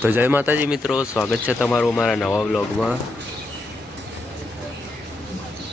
તો જય માતાજી મિત્રો, સ્વાગત છે તમારું અમારા નવા વ્લોગમાં।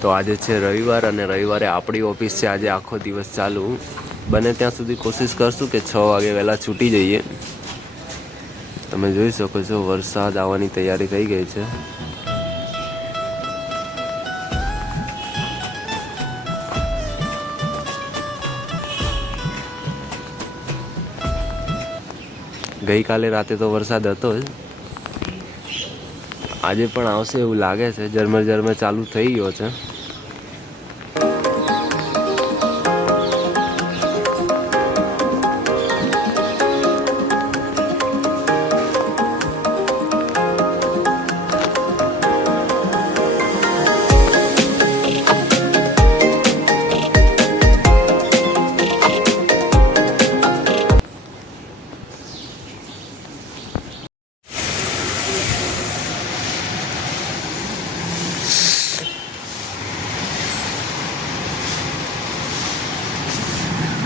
તો આજે છે રવિવાર અને રવિવારે આપણી ઓફિસ છે આજે આખો દિવસ ચાલુ। બને ત્યાં સુધી કોશિશ કરશું કે 6 વાગે વહેલા છૂટી જઈએ। તમે જોઈ શકો છો વરસાદ આવવાની તૈયારી થઈ ગઈ છે। ગઈકાલે રાતે તો વરસાદ હતો જ, આજે પણ આવશે એવું લાગે છે। ઝરમર ઝરમર ચાલુ થઈ ગયો છે।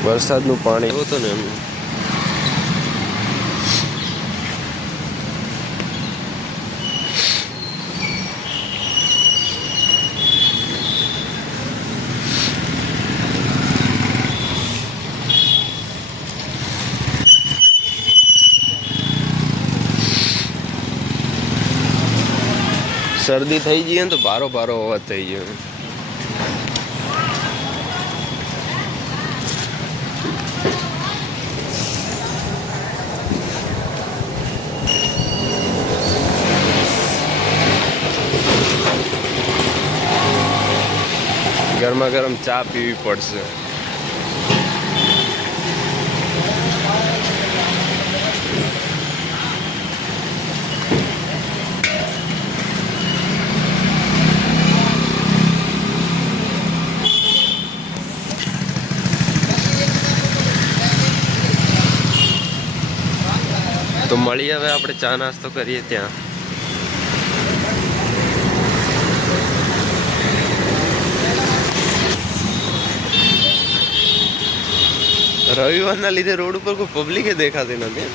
વરસાદનું પાણી એવું હતું ને એમ શરદી થઈ ગઈ ને તો ભારો ભારો અવાજ થઈ ગયો। ગરમા ગરમ ચા પીવી પડશે। તો મળીએ હવે આપણે ચા નાસ્તો કરીએ ત્યાં। રવિવારના લીધે રોડ ઉપર કોઈ પબ્લિકે દેખાતી નથી।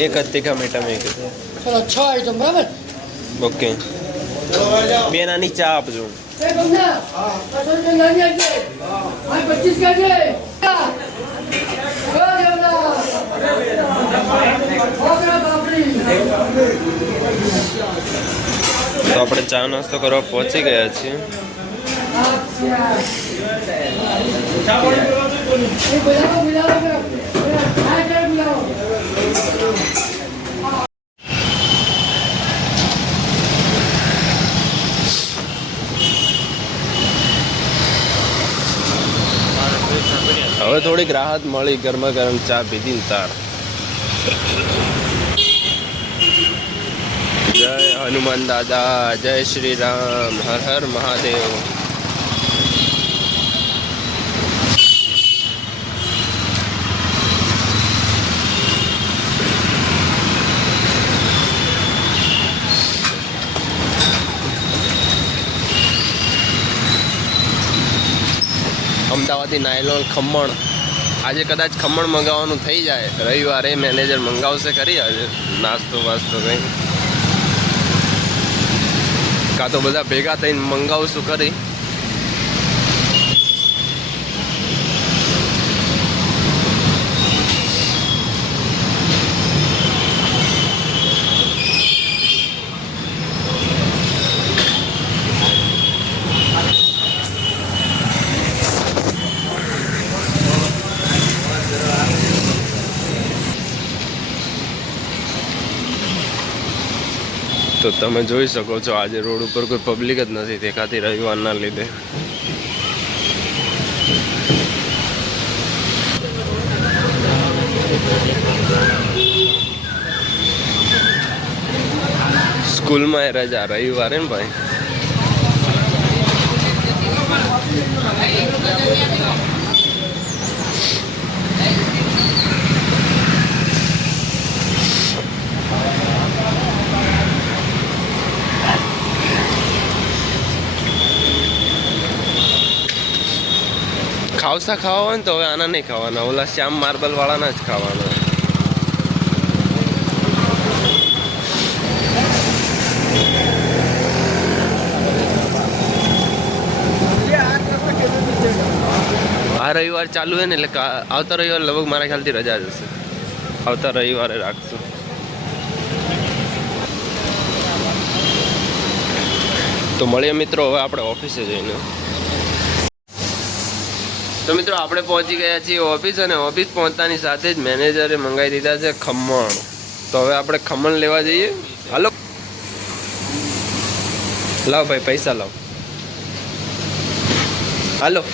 एक तीखा मीठा में चलो 6 आइटम बराबर ओके। બે નાની ચા આપજો। તો આપણે ચા નાસ્તો કરવા પહોંચી ગયા છીએ। હવે થોડીક રાહત મળી, ગરમા ગરમ ચા પીધી ને તાર। જય હનુમાન દાદા, જય શ્રી રામ, હર હર મહાદેવ। અમદાવાદી નાયલોન ખમણ, આજે કદાચ ખમણ મંગાવવાનું થઈ જાય। રવિવારે મેનેજર મંગાવશે ખરી આજે નાસ્તો વાસ્તો કંઈ, કાં તો બધા ભેગા થઈને મંગાવશું ખરી। તો તમે જોઈ શકો છો આજે રોડ ઉપર કોઈ પબ્લિક જ નથી દેખાતી રવિવારના લીધે। સ્કૂલમાં એ રજા રવિવારે ને ભાઈ. ખાવસા ખાવા હોય ને તો હવે આના નહીં ખાવાના, ઓલા શ્યામ માર્બલ વાળાના જ ખાવાના. આ રવિવાર ચાલુ હોય ને એટલે આવતા રવિવાર લગભગ મારા ખ્યાલથી રજા જ હશે. આવતા રવિવારે રાખશું. તો મળીએ મિત્રો હવે આપણે ઓફિસે જઈને. તો મિત્રો આપણે પહોંચી ગયા છીએ ઓફિસ, અને ઓફિસ પહોંચતાની સાથે જ મેનેજરે મંગાવી દીધા છે ખમણ. તો હવે આપણે ખમણ લેવા જઈએ. હાલો, લાવ ભાઈ પૈસા લાવ. હાલો.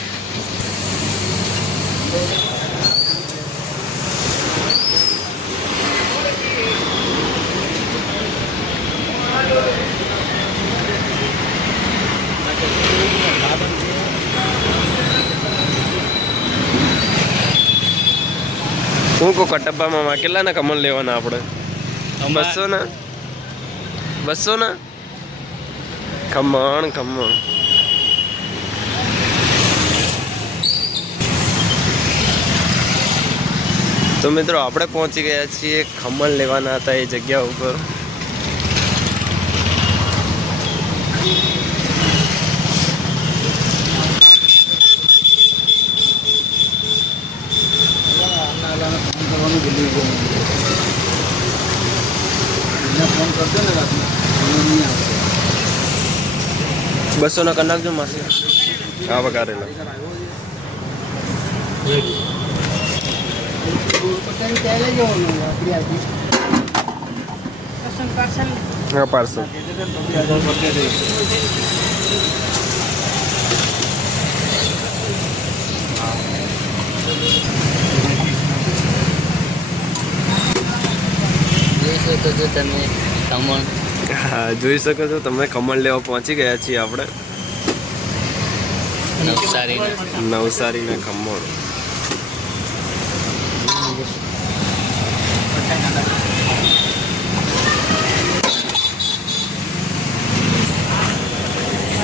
હું કહું કટપ્પામાં કેટલાના ખમણ લેવાના આપણે? 200 ના 200 ના ખમણ. તો મિત્રો આપણે પહોંચી ગયા છીએ ખમણ લેવાના હતા એ જગ્યા ઉપર. બસો ના કરી નાખજો માસી. હા વગારેલા. હા પાર્સલ. હા જોઈ શકો છો તમે, ખમણ લેવા પહોંચી ગયા છીએ આપણે નવસારીના ખમણ.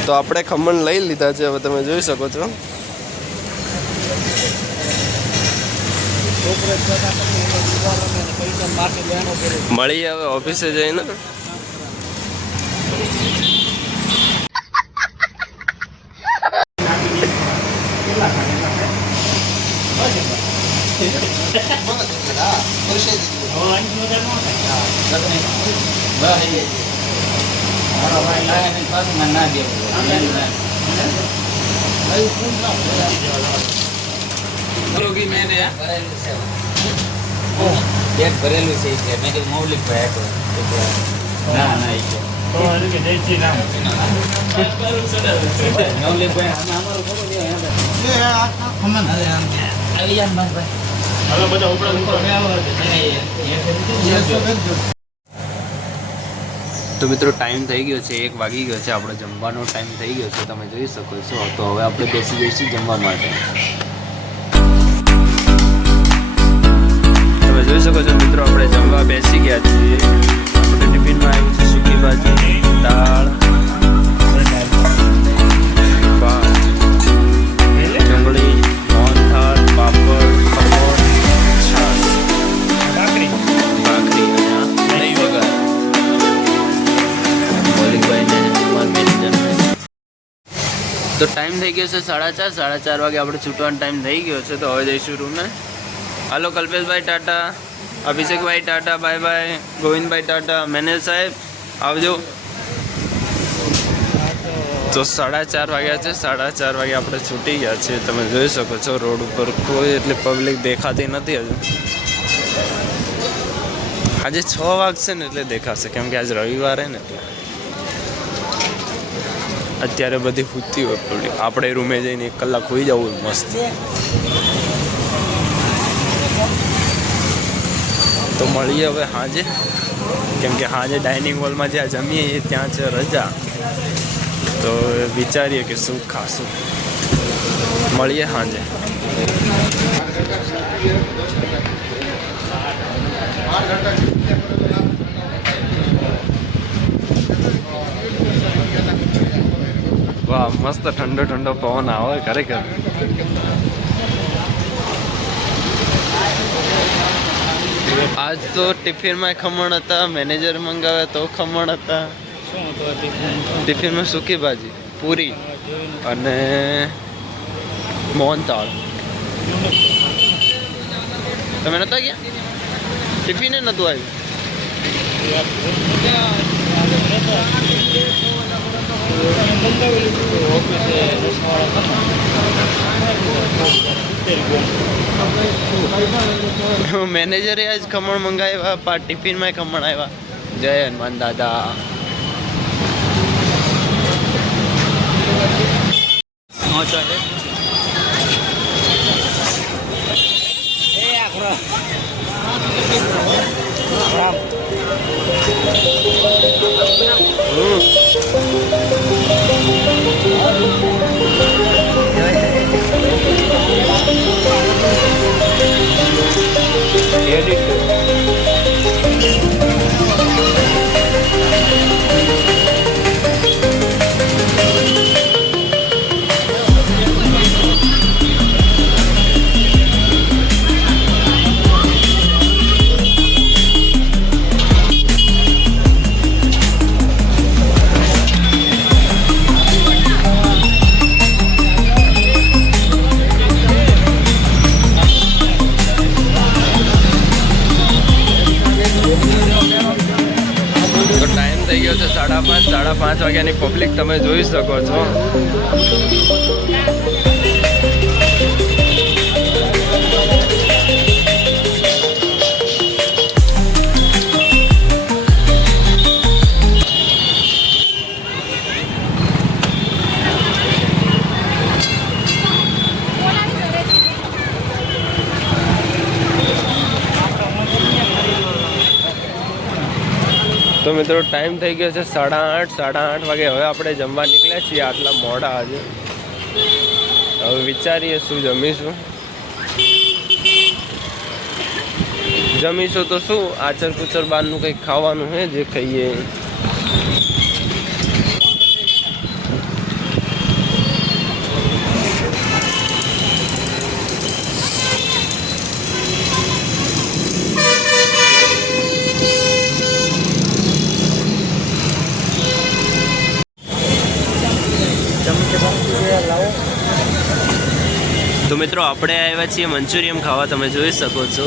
તો આપણે ખમણ લઈ લીધા છે, હવે તમે જોઈ શકો છો. મળીએ હવે ઓફિસે જઈને. પેટ ભરેલું છે કે મેં કીધું મૌલિક ભાઈ ના ના તો મિત્રો ટાઈમ થઈ ગયો છે, 1 વાગી ગયો છે, આપણે જમવાનો ટાઈમ થઈ ગયો છે, તમે જોઈ શકો છો. તો હવે આપણે બેસી જઈશું જમવા માટે. તમે જોઈ શકો છો મિત્રો આપણે જમવા બેસી ગયા છીએ. આપણે ટિફિનમાં આવ્યું છે સૂકી ભાજી, દાળ, ભાત, ડુંગળી, મોહનથાળ, પાપડ, ખમણ, છાશ, ભાખરી અને દહીં વગર. તો ટાઈમ થઈ ગયો છે 4:30 વાગે આપણે છૂટવાનો ટાઈમ થઈ ગયો છે. તો હવે જઈશું રૂમે. હાલો Kalpeshbhai tata, Abhishekbhai tata, bye bye. Govindbhai tata, manager સાહેબ આવજો. તો 4:30 વાગ્યા છે, 4:30 વાગે આપણે છૂટી ગયા છીએ. તમે જોઈ શકો છો રોડ ઉપર કોઈ એટલી પબ્લિક દેખાતી નથી હજુ. આજે 6 વાગશે ને એટલે દેખાશે, કેમ કે આજે રવિવારે ને એટલે અત્યારે બધી સૂતી હોય પબ્લિક. આપણે રૂમે જઈને 1 કલાક હોઈ જવું મસ્ત. તો મળીએ હવે સાંજે. કેમ કે આજે ડાઇનિંગ હોલમાં જ્યાં જમીએ ત્યાં છે રજા, તો વિચારીએ કે શું ખાશું. મળીએ સાંજે. વાહ, મસ્ત ઠંડો ઠંડો પવન આવે ખરેખર. આજ તો ટિફિનમાં ખમણ હતા, મેનેજર મંગાવે તો ખમણ હતા. ટિફિનમાં સૂકી ભાજી, પૂરી અને મોહનતાળ. તમે નતા ગયા? ટિફિને નતું આવ્યું? મેનેજરે આજ ખમણ મંગાવ્યા, ટિફિનમાં ખમણ આવ્યા. જય હનુમાન દાદા. થઈ ગયો છે 5:30 વાગ્યાની પબ્લિક તમે જોઈ શકો છો. તો મિત્રો ટાઈમ થઈ ગયો છે 8:30 વાગે. હવે આપણે જમવા નીકળ્યા છીએ આટલા મોડા આજે. હવે વિચારીએ શું જમીશું. જમીશું તો શું, આચર કુચર બહારનું કંઈક ખાવાનું હે જે ખાઈએ. તો મિત્રો આપણે આવ્યા છીએ મંચુરિયમ ખાવા, તમે જોઈ શકો છો.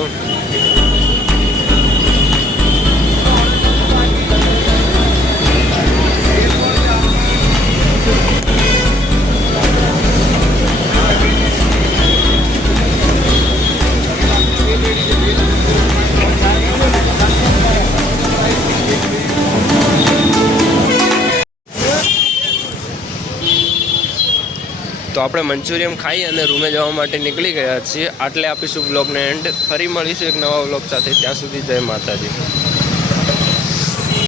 તો આપણે મંચુરિયમ ખાઈ અને રૂમે જવા માટે નીકળી ગયા છીએ. આટલે આપીશું બ્લોગને એન્ડ. ફરી મળીશું એક નવા બ્લોગ સાથે. ત્યાં સુધી જય માતાજી.